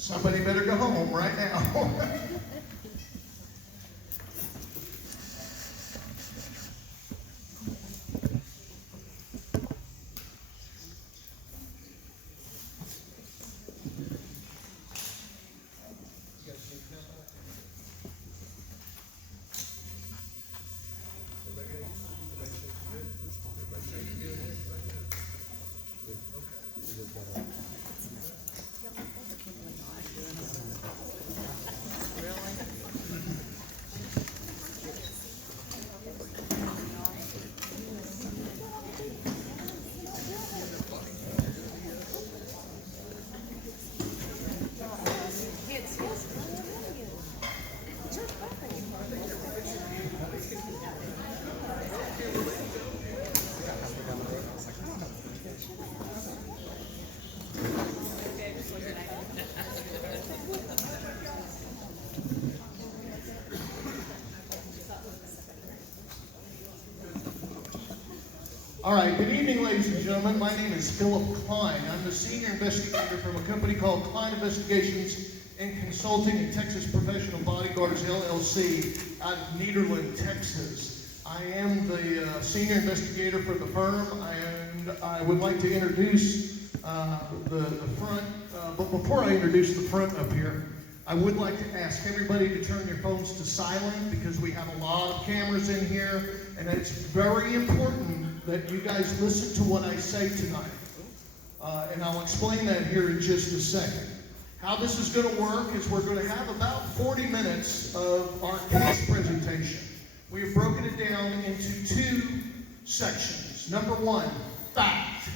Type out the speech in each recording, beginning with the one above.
Somebody better go home right now. All right, good evening, ladies and gentlemen. My name is Philip Klein. I'm the senior investigator from a company called Klein Investigations and Consulting in Texas Professional Bodyguards, LLC, out of Nederland, Texas. I am the senior investigator for the firm, and I would like to introduce the front. But before I introduce the front up here, I would like to ask everybody to turn your phones to silent because we have a lot of cameras in here, and it's very important that you guys listen to what I say tonight. And I'll explain that here in just a second. How this is going to work is we're going to have about 40 minutes of our case presentation. We have broken it down into two sections. Number one, fact.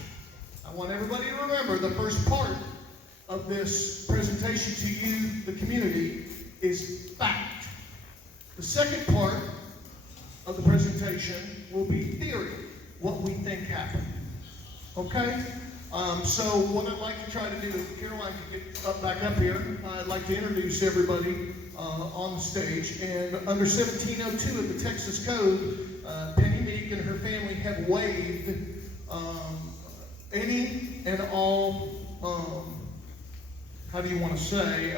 I want everybody to remember the first part of this presentation to you, the community, is fact. The second part of the presentation will be theory, what we think happened. Okay? So what I'd like to try to do, if Caroline can get back up here, I'd like to introduce everybody on the stage. And under 1702 of the Texas Code, Penny Meek and her family have waived any and all, how do you want to say,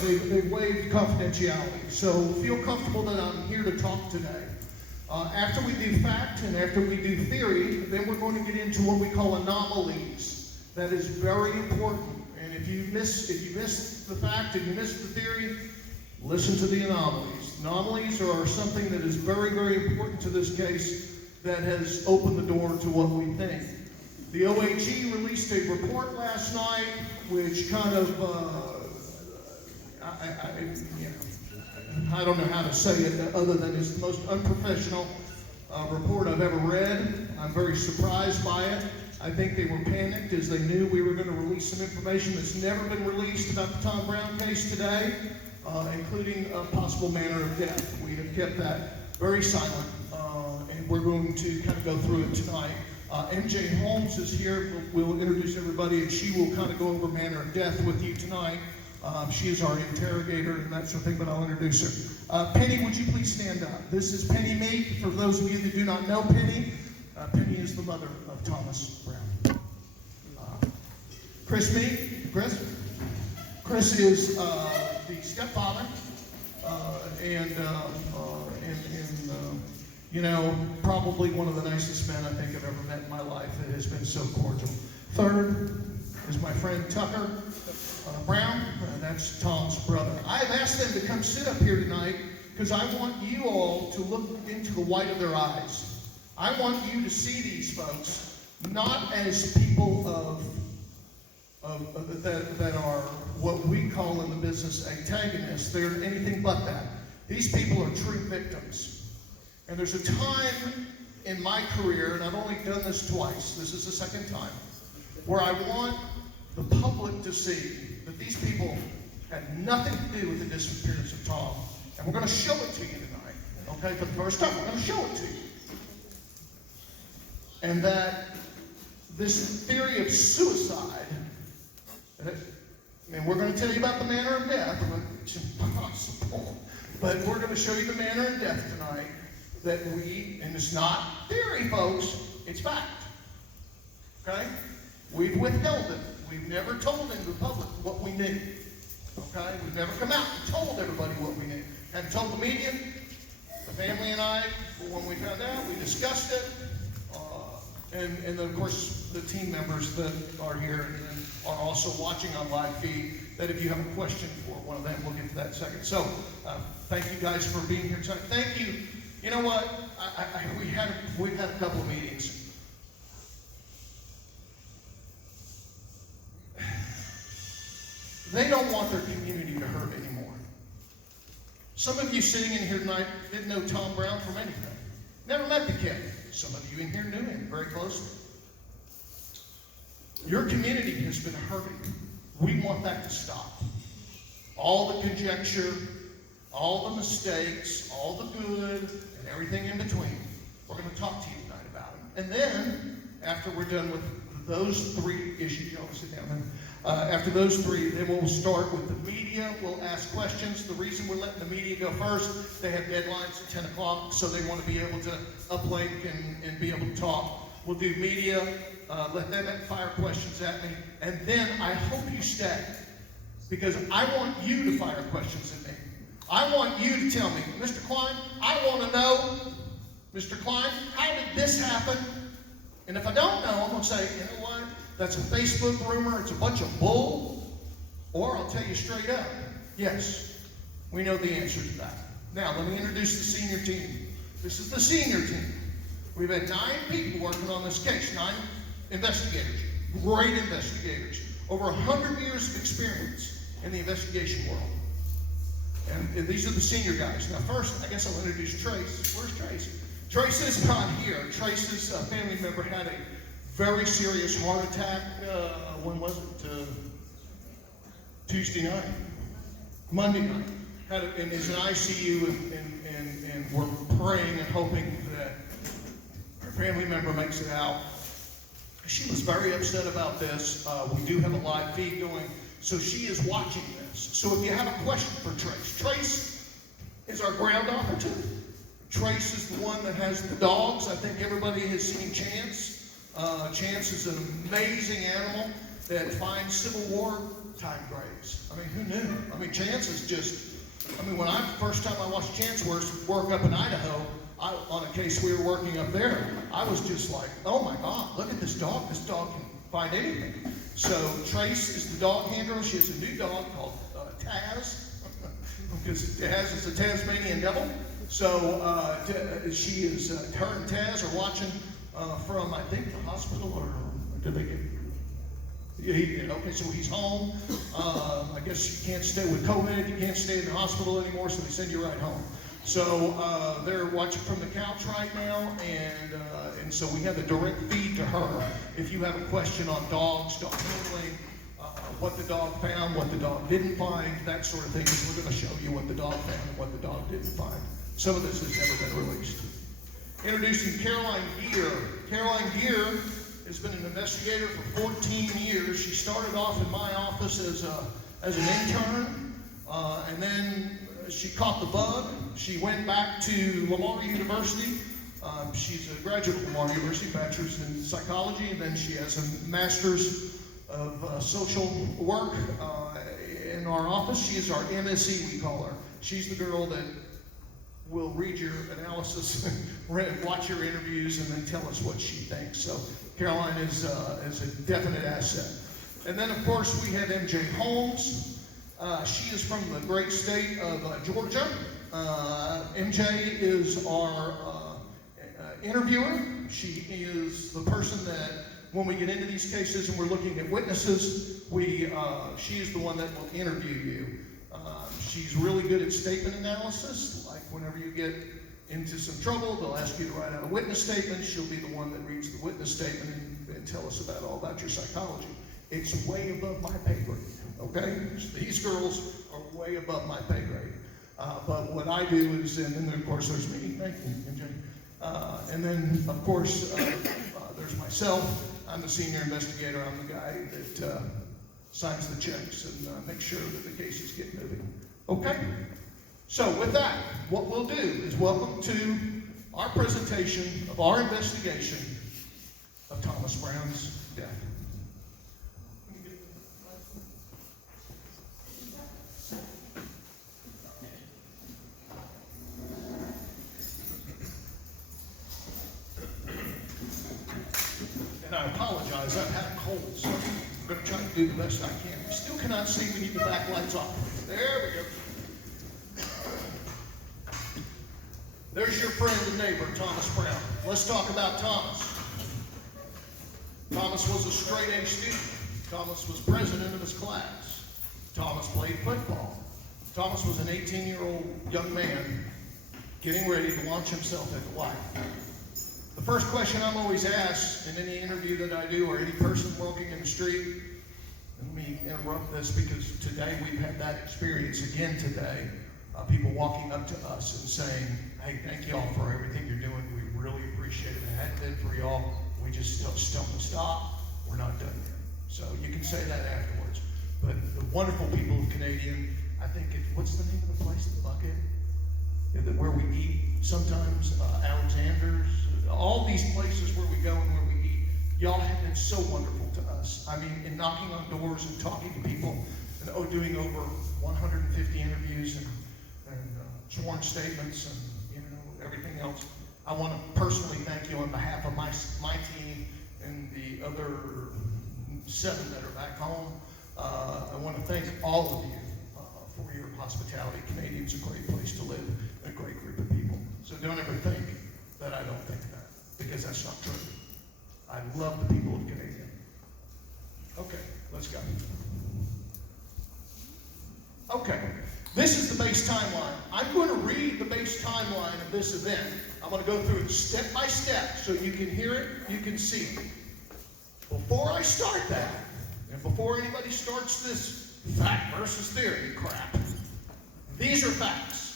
they've waived confidentiality. So feel comfortable that I'm here to talk today. After we do fact and after we do theory, then we're going to get into what we call anomalies. That is very important. And if you miss the fact and you miss the theory, listen to the anomalies. Anomalies are something that is very, very important to this case that has opened the door to what we think. The OAG released a report last night, which kind of, I don't know how to say it other than it's the most unprofessional report I've ever read. I'm very surprised by it. I think they were panicked as they knew we were going to release some information that's never been released about the Tom Brown case today, including a possible manner of death. We have kept that very silent, and we're going to kind of go through it tonight. MJ Holmes is here. We'll introduce everybody, and she will kind of go over manner of death with you tonight. She is our interrogator and that sort of thing, but I'll introduce her. Penny, would you please stand up? This is Penny Meek. For those of you that do not know Penny, Penny is the mother of Thomas Brown. Chris Meek, Chris is the stepfather, and you know, probably one of the nicest men I think I've ever met in my life. It has been so cordial. Third is my friend Tucker Brown, that's Tom's brother. I have asked them to come sit up here tonight because I want you all to look into the white of their eyes. I want you to see these folks not as people that are what we call in the business antagonists. They're anything but that. These people are true victims. And there's a time in my career, and I've only done this twice, this is the second time, where I want the public to see that these people had nothing to do with the disappearance of Tom. And we're going to show it to you tonight. Okay, for the first time, we're going to show it to you. And that this theory of suicide, and we're going to tell you about the manner of death, which is impossible, but we're going to show you the manner of death tonight that we, and it's not theory, folks, it's fact. Okay? We've withheld it. We've never told the public what we knew. Okay? We've never come out and told everybody what we knew. Hadn't told the media. The family and I, when we found out, we discussed it. And then, of course, the team members that are here and are also watching on live feed, that if you have a question for one of them, we'll get to that in a second. So, thank you guys for being here tonight. Thank you. You know what? We've had a couple of meetings. They don't want their community to hurt anymore. Some of you sitting in here tonight didn't know Tom Brown from anything. Never met the kid. Some of you in here knew him very closely. Your community has been hurting. We want that to stop. All the conjecture, all the mistakes, all the good, and everything in between. We're going to talk to you tonight about it. And then, after we're done with those three issues, y'all sit down then. After those three, then we'll start with the media. We'll ask questions. The reason we're letting the media go first, they have deadlines at 10 o'clock, so they want to be able to uplink and be able to talk. We'll do media, let them fire questions at me, and then I hope you stay, because I want you to fire questions at me. I want you to tell me, Mr. Klein, I want to know, Mr. Klein, how did this happen? And if I don't know, I'm going to say, you know what? That's a Facebook rumor. It's a bunch of bull. Or I'll tell you straight up, yes, we know the answer to that. Now, let me introduce the senior team. This is the senior team. We've had 9 people working on this case, 9 investigators, great investigators, over 100 years of experience in the investigation world. And these are the senior guys. Now, first, I guess I'll introduce Trace. Where's Trace? Trace is not here. Trace's family member had a very serious heart attack. When was it? Tuesday night, Monday night. And is in ICU, and we're praying and hoping that our family member makes it out. She was very upset about this. We do have a live feed going, so she is watching this. So if you have a question for Trace is our ground operative. Trace is the one that has the dogs. I think everybody has seen Chance. Chance is an amazing animal that finds Civil War time graves. I mean, who knew? I mean, Chance is just, when first time I watched Chance work up in Idaho, on a case we were working up there, I was just like, oh my God, look at this dog. This dog can find anything. So Trace is the dog handler. She has a new dog called Taz, because Taz is a Tasmanian devil. So she is, her and Taz are watching from, I think, the hospital, or did they get? Yeah, he did. Okay, so he's home. I guess you can't stay with COVID. You can't stay in the hospital anymore, so they send you right home. So they're watching from the couch right now, and so we have a direct feed to her. If you have a question on dogs, dog handling, what the dog found, what the dog didn't find, that sort of thing, we're going to show you what the dog found and what the dog didn't find. Some of this has never been released. Introducing Caroline Gear. Caroline Gear has been an investigator for 14 years. She started off in my office as an intern, and then she caught the bug. She went back to Lamar University. She's a graduate of Lamar University, bachelor's in psychology, and then she has a master's of social work in our office. She is our MSE, we call her. She's the girl that will read your analysis, watch your interviews, and then tell us what she thinks. So Caroline is a definite asset. And then, of course, we have MJ Holmes. She is from the great state of Georgia. MJ is our interviewer. She is the person that, when we get into these cases and we're looking at witnesses, she is the one that will interview you. She's really good at statement analysis. Like whenever you get into some trouble, they'll ask you to write out a witness statement. She'll be the one that reads the witness statement and tell us all about your psychology. It's way above my pay grade, okay? These girls are way above my pay grade. But what I do is, and then of course there's me, thank you, MJ. And then of course there's myself. I'm the senior investigator. I'm the guy that signs the checks and makes sure that the cases get moving. Okay? So with that, what we'll do is welcome to our presentation of our investigation of Thomas Brown's death. Let me get apologize. I've had a cold, so I'm going to try to do the best I can. We still cannot see. We need the back lights off. There we go. There's your friend and neighbor, Thomas Brown. Let's talk about Thomas. Thomas was a straight A student. Thomas was president of his class. Thomas played football. Thomas was an 18-year-old young man getting ready to launch himself into life. The first question I'm always asked in any interview that I do, or any person walking in the street, let me interrupt this because today we've had that experience again today. People walking up to us and saying, hey, thank you all for everything you're doing. We really appreciate it. If it hadn't been for y'all, we just don't stop. We're not done yet. So you can say that afterwards. But the wonderful people of Canadian, I think, what's the name of the place, the Bucket? Where we eat sometimes, Alexander's, all these places where we go and where we eat. Y'all have been so wonderful to us. I mean, in knocking on doors and talking to people, and doing over 150 interviews and sworn statements and everything else. I want to personally thank you on behalf of my team and the other 7 that are back home. I want to thank all of you for your hospitality. Canadian's a great place to live, a great group of people. So don't ever think that I don't think that, because that's not true. I love the people of Canadian. Okay, let's go. Okay, this is the base timeline. I'm going to read the base timeline of this event. I'm going to go through it step by step so you can hear it, you can see it. Before I start that, and before anybody starts this fact versus theory crap, these are facts.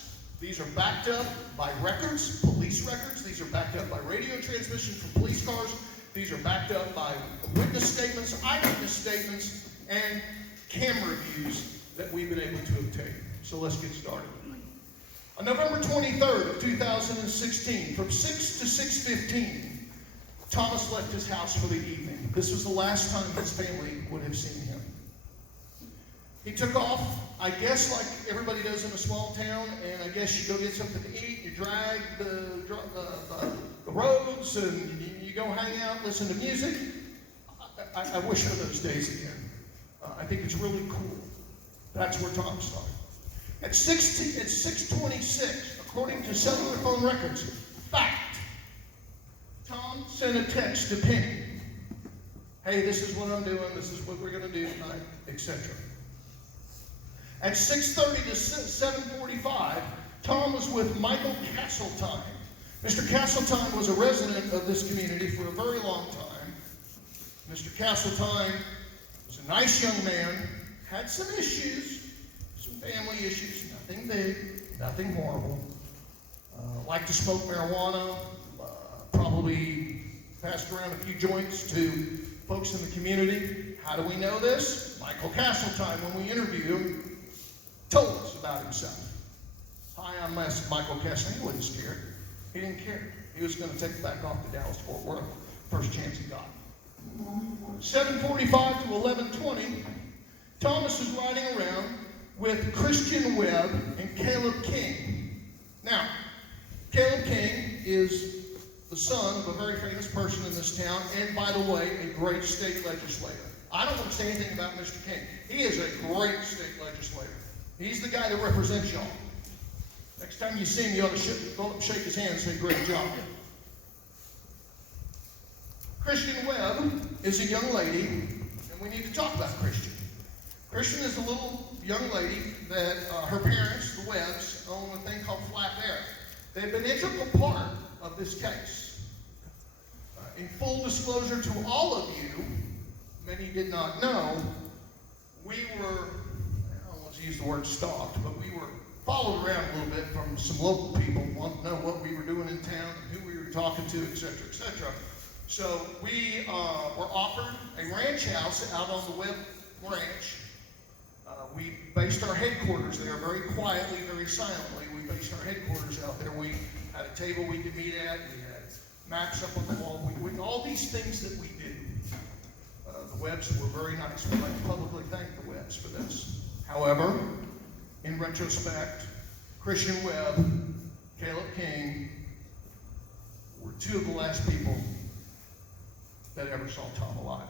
These are backed up by records, police records. These are backed up by radio transmission from police cars. These are backed up by witness statements, eyewitness statements, and camera views that we've been able to obtain. So let's get started. On November 23rd of 2016, from 6 to 6:15, Thomas left his house for the evening. This was the last time his family would have seen him. He took off, I guess like everybody does in a small town, and I guess you go get something to eat, you drag the roads, and you go hang out, listen to music. I wish for those days again. I think it's really cool. That's where Tom started. At 6:26, according to cellular phone records, fact, Tom sent a text to Penny. Hey, this is what I'm doing, this is what we're going to do tonight, etc. At 6:30 to 7:45, Tom was with Michael Castletine. Mr. Castletine was a resident of this community for a very long time. Mr. Castletine was a nice young man, had some issues, some family issues, nothing big, nothing horrible. Liked to smoke marijuana, probably passed around a few joints to folks in the community. How do we know this? Michael Castletine, when we interviewed him, told us about himself. Hi, I'm Michael Castletine. He wasn't scared. He didn't care. He was going to take it back off to Dallas-Fort Worth, first chance he got. 7:45 to 11:20, Thomas is riding around with Christian Webb and Caleb King. Now, Caleb King is the son of a very famous person in this town, and by the way, a great state legislator. I don't want to say anything about Mr. King. He is a great state legislator. He's the guy that represents y'all. Next time you see him, you ought to go up and shake his hand and say, great job. Christian Webb is a young lady, and we need to talk about Christian. Christian is a little young lady that her parents, the Webbs, own a thing called Flat Bear. They've been an integral part of this case. In full disclosure to all of you, many did not know, we were, I don't want to use the word stalked, but we were followed around a little bit from some local people who wanted to know what we were doing in town, and who we were talking to, etc., etc. So we were offered a ranch house out on the Webb Ranch. We based our headquarters there very quietly, very silently. We based our headquarters out there. We had a table we could meet at. We had maps up on the wall. We all these things that we did. The Webbs were very nice. We'd like to publicly thank the Webbs for this. However, in retrospect, Christian Webb, Caleb King were 2 of the last people that ever saw Tom alive.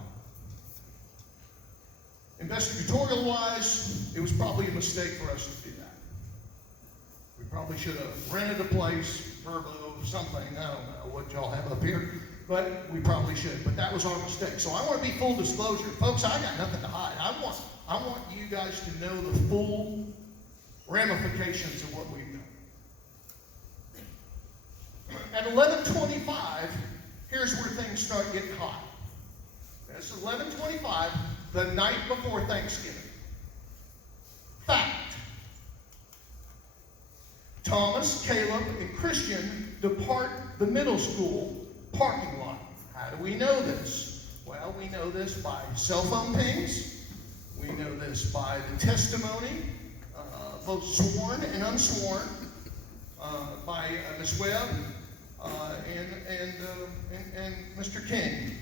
Investigatorial-wise, it was probably a mistake for us to do that. We probably should have rented a place, Verbo, something, I don't know what y'all have up here, but we probably should. But that was our mistake. So I want to be full disclosure. Folks, I got nothing to hide. I want you guys to know the full ramifications of what we've done. At 11:25, here's where things start getting hot. It's 11:25, the night before Thanksgiving. Fact. Thomas, Caleb, and Christian depart the middle school parking lot. How do we know this? Well, we know this by cell phone pings. We know this by the testimony, both sworn and unsworn, by Ms. Webb and Mr. King.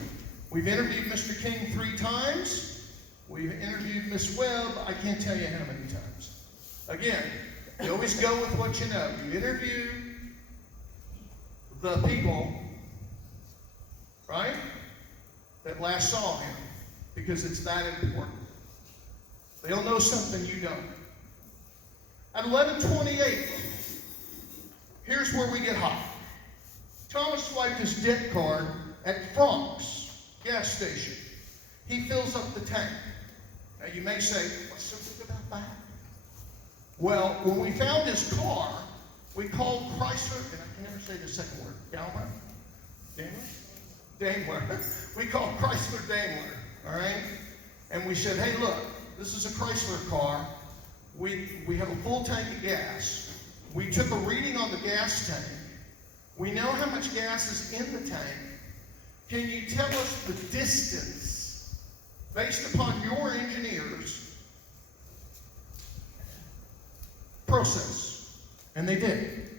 We've interviewed Mr. King 3 times. We've interviewed Ms. Webb, I can't tell you how many times. Again, you always go with what you know. You interview the people, right, that last saw him, because it's that important. They'll know something you don't. At 11:28, here's where we get hot. Thomas swiped his debt card at Frank's gas station. He fills up the tank. Now you may say, what's so good about that? Well, when we found his car, we called Chrysler, and I can never say the second word, Daimler? We called Chrysler Daimler, all right? And we said, hey, look, this is a Chrysler car. We have a full tank of gas. We took a reading on the gas tank. We know how much gas is in the tank. Can you tell us the distance based upon your engineers' process? And they did.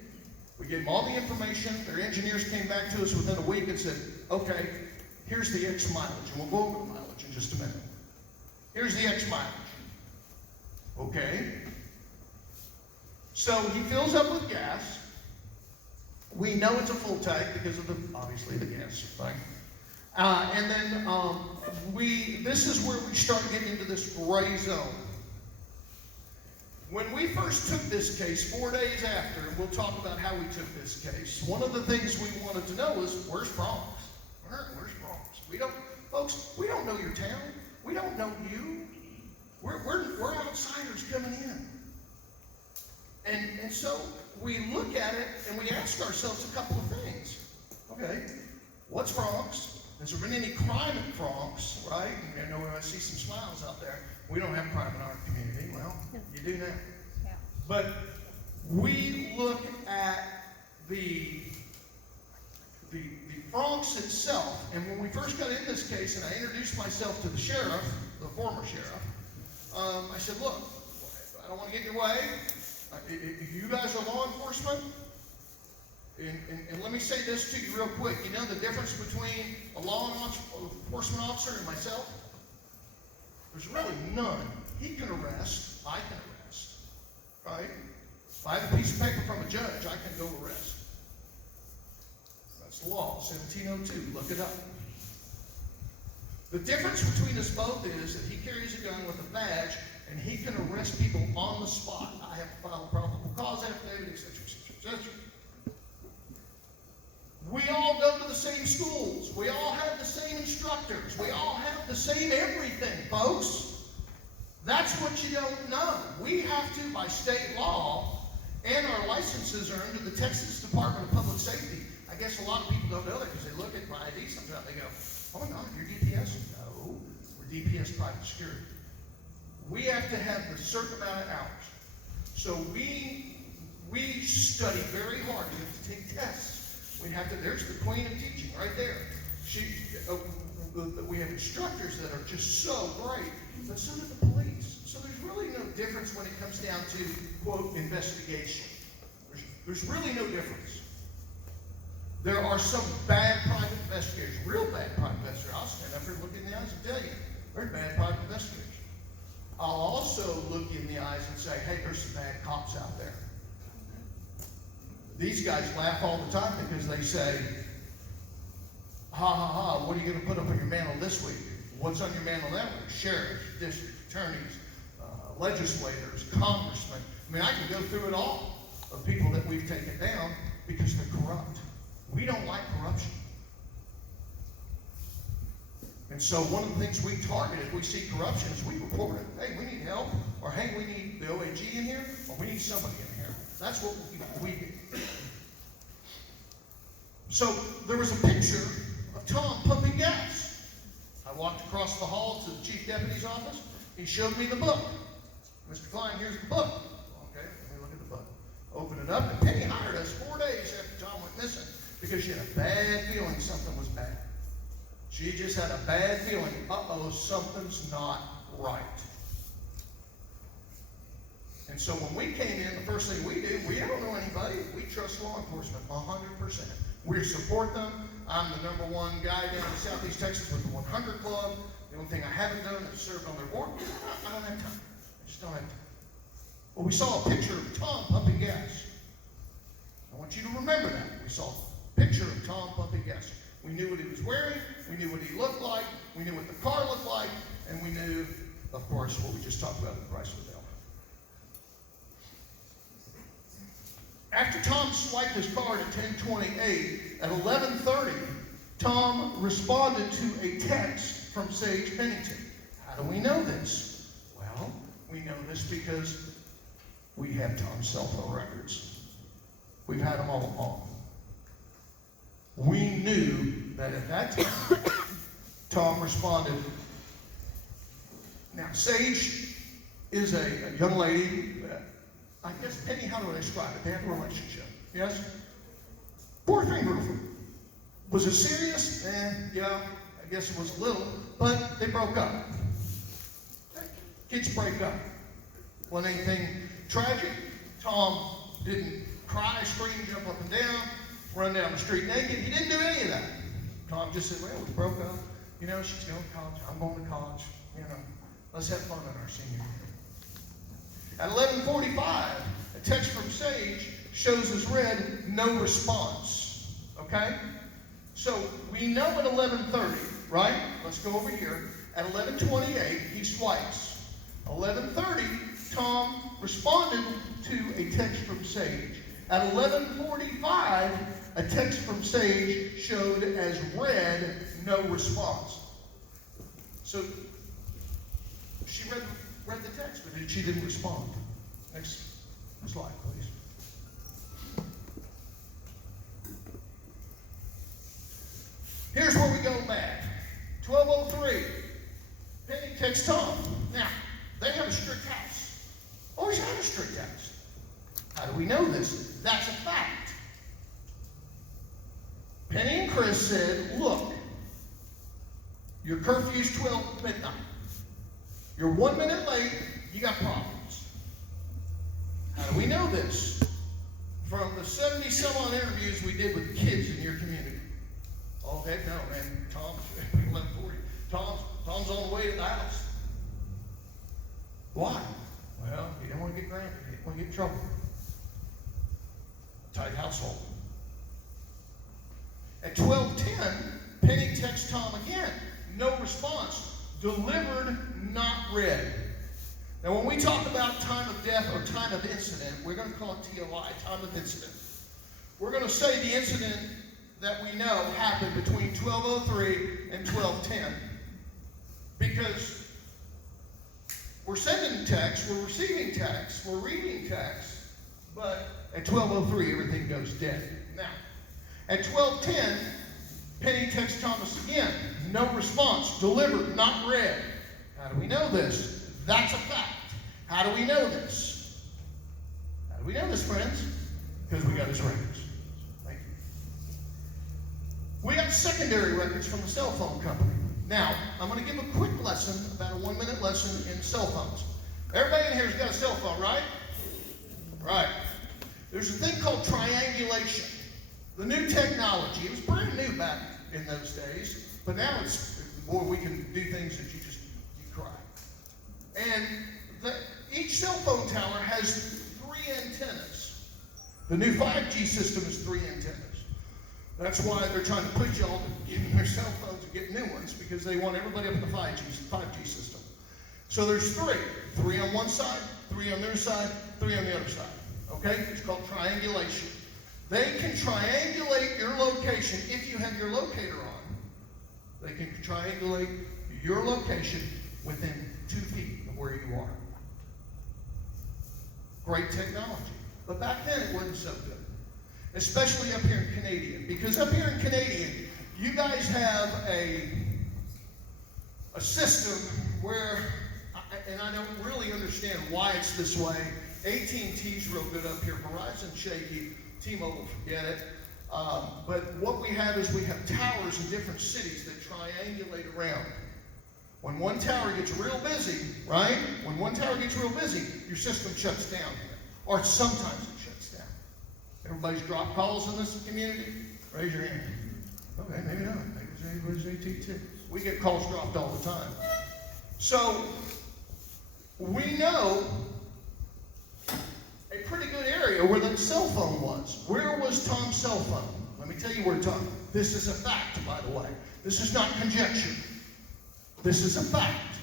We gave them all the information. Their engineers came back to us within a week and said, okay, here's the X mileage. And we'll go over the mileage in just a minute. Here's the X mileage. Okay. So he fills up with gas. We know it's a full tank because of obviously the gas thing. And then this is where we start getting into this gray zone. When we first took this case, 4 days after, and we'll talk about how we took this case, one of the things we wanted to know is, where's Frank's? Where's Frank's? Folks, we don't know your town. We don't know you. We're outsiders coming in. And so we look at it and we ask ourselves a couple of things. Okay, what's Frank's? Has there been any crime at Frank's, right? I know I see some smiles out there. We don't have crime in our community. Well, you do now. Yeah. But we look at the Frank's itself, and when we first got in this case, and I introduced myself to the sheriff, the former sheriff, I said, look, I don't want to get in your way. If you guys are law enforcement, and let me say this to you real quick. You know the difference between a law enforcement officer and myself? There's really none. He can arrest, I can arrest, right? If I have a piece of paper from a judge, I can go arrest. That's the law, 1702, look it up. The difference between us both is that he carries a gun with a badge and he can arrest people on the spot. I have to file a probable cause affidavit, etc., etc., etc. We all go to the same schools. We all have the same instructors. We all have the same everything, folks. That's what you don't know. We have to, by state law, and our licenses are under the Texas Department of Public Safety. I guess a lot of people don't know that because they look at my ID sometimes and they go, oh no, you're DPS? No, we're DPS private security. We have to have a certain amount of hours. So we study very hard. We have to take tests. We have to, there's the queen of teaching right there. We have instructors that are just so great, but so do the police. So there's really no difference when it comes down to, quote, investigation. There's really no difference. There are some bad private investigators, real bad private investigators. I'll stand up here and look in the eyes and tell you, there's bad private investigators. I'll also look in the eyes and say, hey, there's some bad cops out there. These guys laugh all the time because they say, ha ha ha, what are you going to put up on your mantle this week? What's on your mantle that week? Sheriff, district attorneys, legislators, congressmen. I mean, I can go through it all of people that we've taken down because they're corrupt. We don't like corruption. And so one of the things we target if we see corruption is we report it. Hey, we need help, or hey, we need the OAG in here, or we need somebody in here. That's what we do. So there was a picture of Tom pumping gas. I walked across the hall to the chief deputy's office. He showed me the book. Mr. Klein, here's the book. Okay, let me look at the book. Open it up, and Penny hired us 4 days after Tom went missing because she had a bad feeling something was bad. She just had a bad feeling, something's not right. And so when we came in, the first thing we do, we don't know anybody. We trust law enforcement 100%. We support them. I'm the #1 guy down in Southeast Texas with the 100 Club. The only thing I haven't done is served on their board. I don't have time. I just don't have time. Well, we saw a picture of Tom pumping gas. I want you to remember that. We saw a picture of Tom pumping gas. We knew what he was wearing. We knew what he looked like. We knew what the car looked like. And we knew, of course, what we just talked about, the price of the bill. After Tom swiped his card at 10:28, at 11:30, Tom responded to a text from Sage Pennington. How do we know this? Well, we know this because we have Tom's cell phone records. We've had them all along. We knew that at that time, Tom responded. Now, Sage is a young lady. I guess, Penny, how do I describe it? They have a relationship. Yes? Boyfriend, girlfriend. Was it serious? Yeah, I guess it was a little, but they broke up. Kids break up. Wasn't anything tragic. Tom didn't cry, scream, jump up and down, run down the street naked. He didn't do any of that. Tom just said, well, we broke up. She's going to college. I'm going to college. Let's have fun in our senior year. At 11:45, a text from Sage shows as read, no response. Okay? So we know at 11:30, right? Let's go over here. At 11:28, he swipes. 11:30, Tom responded to a text from Sage. At 11:45, a text from Sage showed as read, no response. So she read the text, but she didn't respond. Next slide, please. Here's where we go back. 12:03. Penny texts Tom. Now, they have a strict house. Always had a strict house. How do we know this? That's a fact. Penny and Chris said, look, your curfew's 12 midnight. You're 1 minute late, you got problems. How do we know this? From the 70-some-odd interviews we did with kids in your community. Oh, heck no, man. Tom's 11:40. Tom's on the way to the house. Why? Well, he didn't want to get grounded. He didn't want to get in trouble. Tight household. At 12:10, Penny texts Tom again. No response. Delivered, not read. Now, when we talk about time of death or time of incident, we're going to call it TOI, time of incident. We're going to say the incident that we know happened between 12:03 and 12:10 because we're sending text, we're receiving text, we're reading text, but at 12:03 everything goes dead. Now, at 12:10, Penny texts Thomas again. No response. Delivered, not read. How do we know this? That's a fact. How do we know this? How do we know this, friends? Because we got his records. Thank you. We got secondary records from the cell phone company. Now, I'm going to give a quick lesson, about a 1-minute lesson in cell phones. Everybody in here has got a cell phone, right? Right. There's a thing called triangulation. The new technology. It was brand new back in those days, but now it's, boy, we can do things that you cry. And each cell phone tower has 3 antennas. The new 5G system is 3 antennas. That's why they're trying to push y'all to give them their cell phones and get new ones, because they want everybody up in the 5G system. So there's three. Three on one side, three on their side, three on the other side. Okay? It's called triangulation. They can triangulate your location if you have your locator on. They can triangulate your location within 2 feet of where you are. Great technology. But back then it wasn't so good. Especially up here in Canadian. Because up here in Canadian, you guys have a system where, and I don't really understand why it's this way. AT&T's real good up here. Verizon's shaky. T-Mobile, forget it. But what we have is we have towers in different cities that triangulate around. When one tower gets real busy, right? When one tower gets real busy, your system shuts down. Or sometimes it shuts down. Everybody's dropped calls in this community? Raise your hand. Okay, maybe not. Maybe everybody's AT&T. We get calls dropped all the time. So, we know a pretty good area where that cell phone was. Where was Tom's cell phone? Let me tell you where Tom. This is a fact, by the way. This is not conjecture. This is a fact.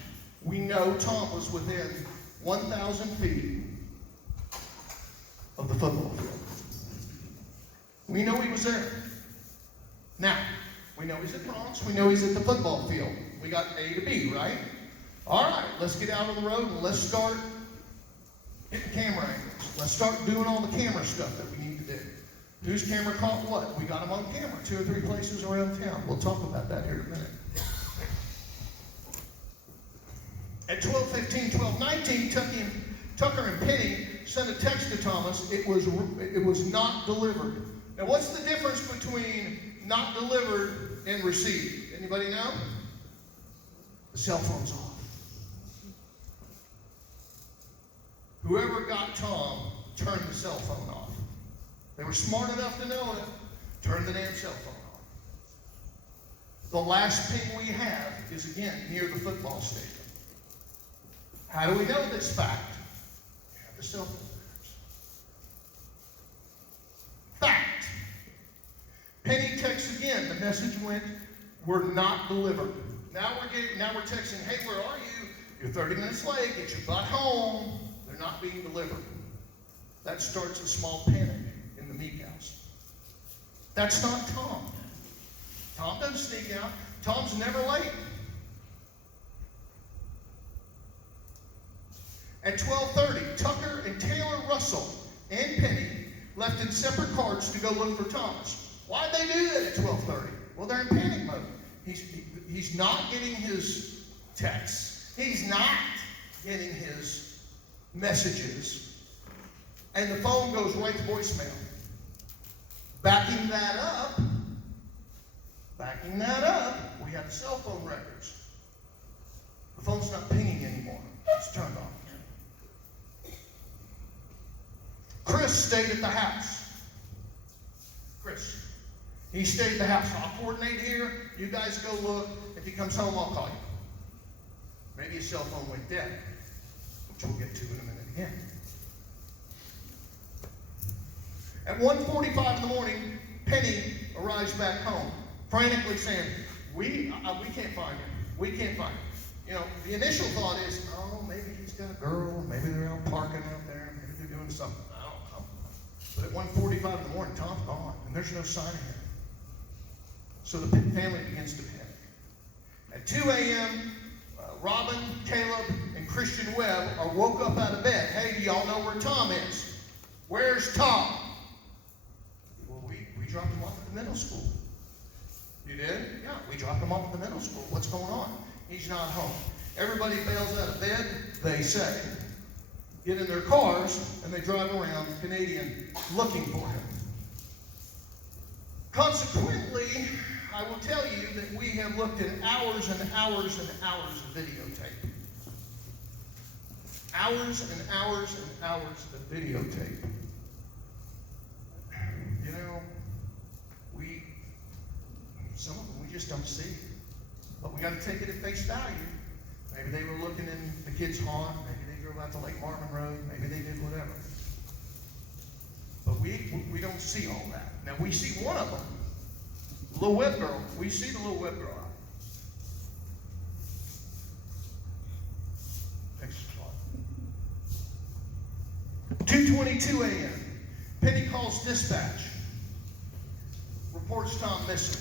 We know Tom was within 1,000 feet of the football field. We know he was there. Now, we know he's at Bronx. We know he's at the football field. We got A to B, right? All right, let's get out on the road and let's start hitting camera angles. Let's start doing all the camera stuff that we need to do. Whose camera caught what? We got them on camera, 2 or 3 places around town. We'll talk about that here in a minute. At 12:15, 12:19, Tucker and Penny sent a text to Thomas. It was not delivered. Now, what's the difference between not delivered and received? Anybody know? The cell phone's off. Whoever got Tom turned the cell phone off. They were smart enough to know it. Turn the damn cell phone off. The last ping we have is, again, near the football stadium. How do we know this fact? We have the cell phone records. Fact. Penny texts again. The message went, "We're not delivered." Now we're texting, "Hey, where are you? You're 30 minutes late. Get your butt home." They're not being delivered. That starts a small panic in the Meek house. That's not Tom. Tom doesn't sneak out. Tom's never late. At 12:30, Tucker and Taylor Russell and Penny left in separate carts to go look for Thomas. Why'd they do that at 12:30? Well, they're in panic mode. He's not getting his texts. He's not getting his messages. And the phone goes right to voicemail. Backing that up, we have the cell phone records. The phone's not pinging anymore. It's turned off. Chris stayed at the house. He stayed at the house. I'll coordinate here. You guys go look. If he comes home, I'll call you. Maybe his cell phone went dead, which we'll get to in a minute again. At 1:45 in the morning, Penny arrives back home, frantically saying, we can't find him. We can't find him. You know, the initial thought is, oh, maybe he's got a girl. Maybe they're out parking out there. Maybe they're doing something. I don't know. But at 1:45 in the morning, Tom's gone, and there's no sign of him. So the family begins to panic. At 2 a.m., Robin, Caleb, and Christian Webb are woke up out of bed. Hey, do y'all know where Tom is? Where's Tom? Well, we dropped him off at the middle school. You did? Yeah, we dropped him off at the middle school. What's going on? He's not home. Everybody bails out of bed, they say. Get in their cars, and they drive around Canadian looking for him. Consequently, I will tell you that we have looked at hours and hours and hours of videotape. Hours and hours and hours of videotape. You know, some of them we just don't see. But we got to take it at face value. Maybe they were looking in the kids' haunt. Maybe they drove out to Lake Marvin Road. Maybe they did whatever. But we don't see all that. Now, we see one of them. Little web girl. We see the little web girl out. 2:22 a.m. Penny calls dispatch. Reports Tom missing.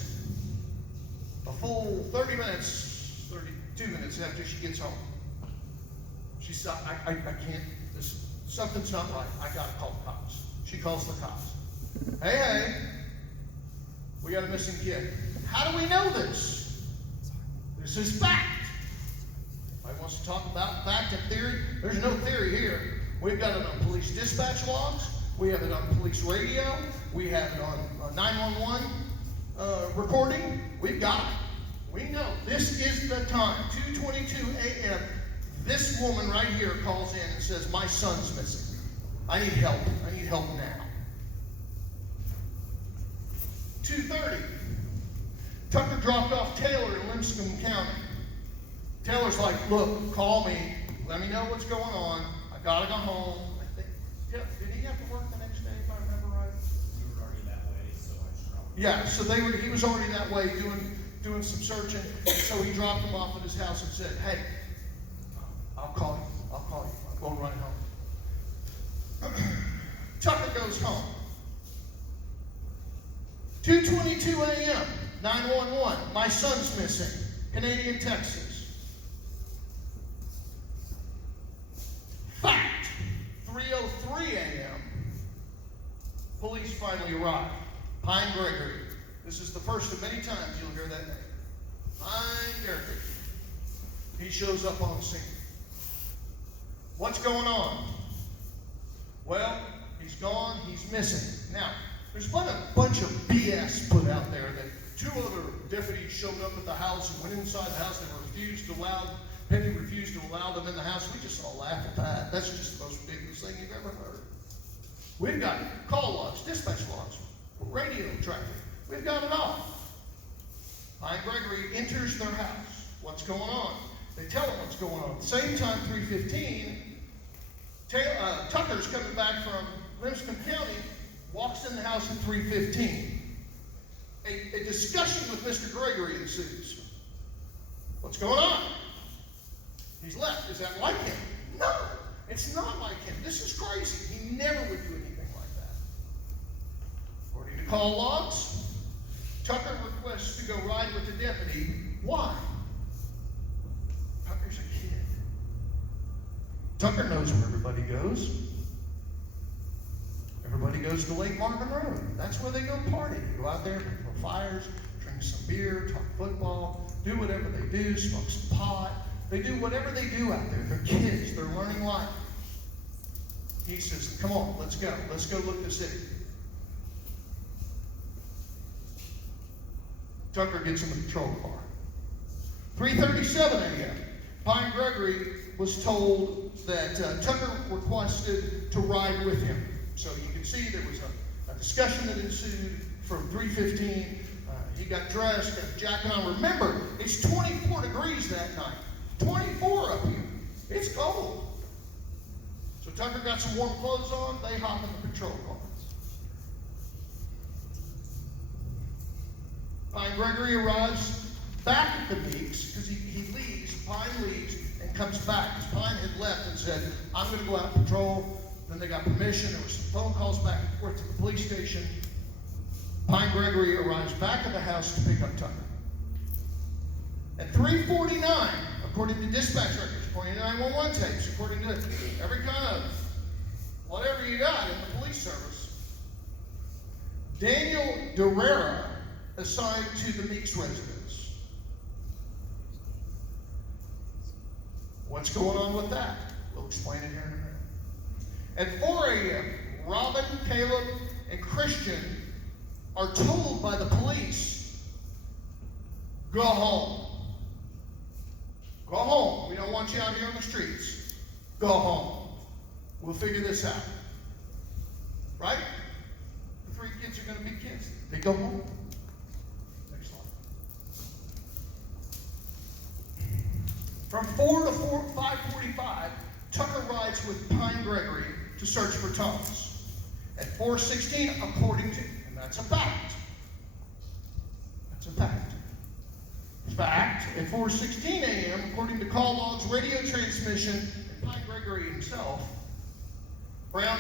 A full 32 minutes after she gets home. She said, I can't, something's not right. I gotta call the cops. She calls the cops. Hey, we got a missing kid. How do we know this? This is fact. Anybody wants to talk about fact and theory? There's no theory here. We've got it on police dispatch logs. We have it on police radio. We have it on 911 recording. We've got it. We know this is the time. 2:22 a.m. This woman right here calls in and says, my son's missing. I need help. I need help now. 2:30. Tucker dropped off Taylor in Livingston County. Taylor's like, look, call me. Let me know what's going on. I gotta go home. I think, did he have to work the next day, if I remember right? We were already that way, so I just dropped him. Yeah, so he was already that way doing some searching. So he dropped him off at his house and said, hey, I'll call you. I'll go run home. Tucker goes home. 2:22 a.m. 911. My son's missing. Canadian, Texas. Fact. 3:03 a.m. Police finally arrive. Pine Gregory. This is the first of many times you'll hear that name. Pine Gregory. He shows up on scene. What's going on? Well, he's gone. He's missing. Now, there's been a bunch of BS put out there that two other deputies showed up at the house and went inside the house. Penny refused to allow them in the house. We just all laugh at that. That's just the most ridiculous thing you've ever heard. We've got call logs, dispatch logs, radio traffic. We've got it all. Pine Gregory enters their house. What's going on? They tell him what's going on. At the same time, 3:15, Tucker's coming back from Livingston County, walks in the house at 3:15. A discussion with Mr. Gregory ensues. What's going on? He's left. Is that like him? No, it's not like him. This is crazy. He never would do anything like that. According to call logs, Tucker requests to go ride with the deputy. Why? Tucker's a kid. Tucker knows where everybody goes. Everybody goes to Lake Marvin Road. That's where they go party. They go out there, for fires, drink some beer, talk football, do whatever they do, smoke some pot. They do whatever they do out there. They're kids. They're learning life. He says, come on, let's go. Let's go look the city. Tucker gets in the patrol car. 3:37 a.m. Pine Gregory was told that Tucker requested to ride with him. So you can see there was a discussion that ensued from 3:15. He got dressed, got a jacket on. Remember, it's 24 degrees that night. 24 up here. It's cold. So Tucker got some warm clothes on. They hop in the patrol car. Pine Gregory arrives back at the Meeks because he leaves. Pine leaves and comes back. Because Pine had left and said, I'm going to go out and patrol. Then they got permission. There were some phone calls back and forth to the police station. Pine Gregory arrives back at the house to pick up Tucker. At 3:49, according to dispatch records, according to 911 tapes, according to every kind of whatever you got in the police service, Daniel Derrera assigned to the Meeks residence. What's going on with that? We'll explain it here in a minute. At 4 a.m., Robin, Caleb, and Christian are told by the police, go home. Go home. We don't want you out here on the streets. Go home. We'll figure this out. Right? The three kids are going to be kids. They go home. Next slide. From 4 to 5:45, Tucker rides with Pine Gregory to search for Thomas. At 4:16, according to, and that's a fact. That's a fact. Fact, at 4:16 a.m., according to call logs, radio transmission, and Pine Gregory himself, Brown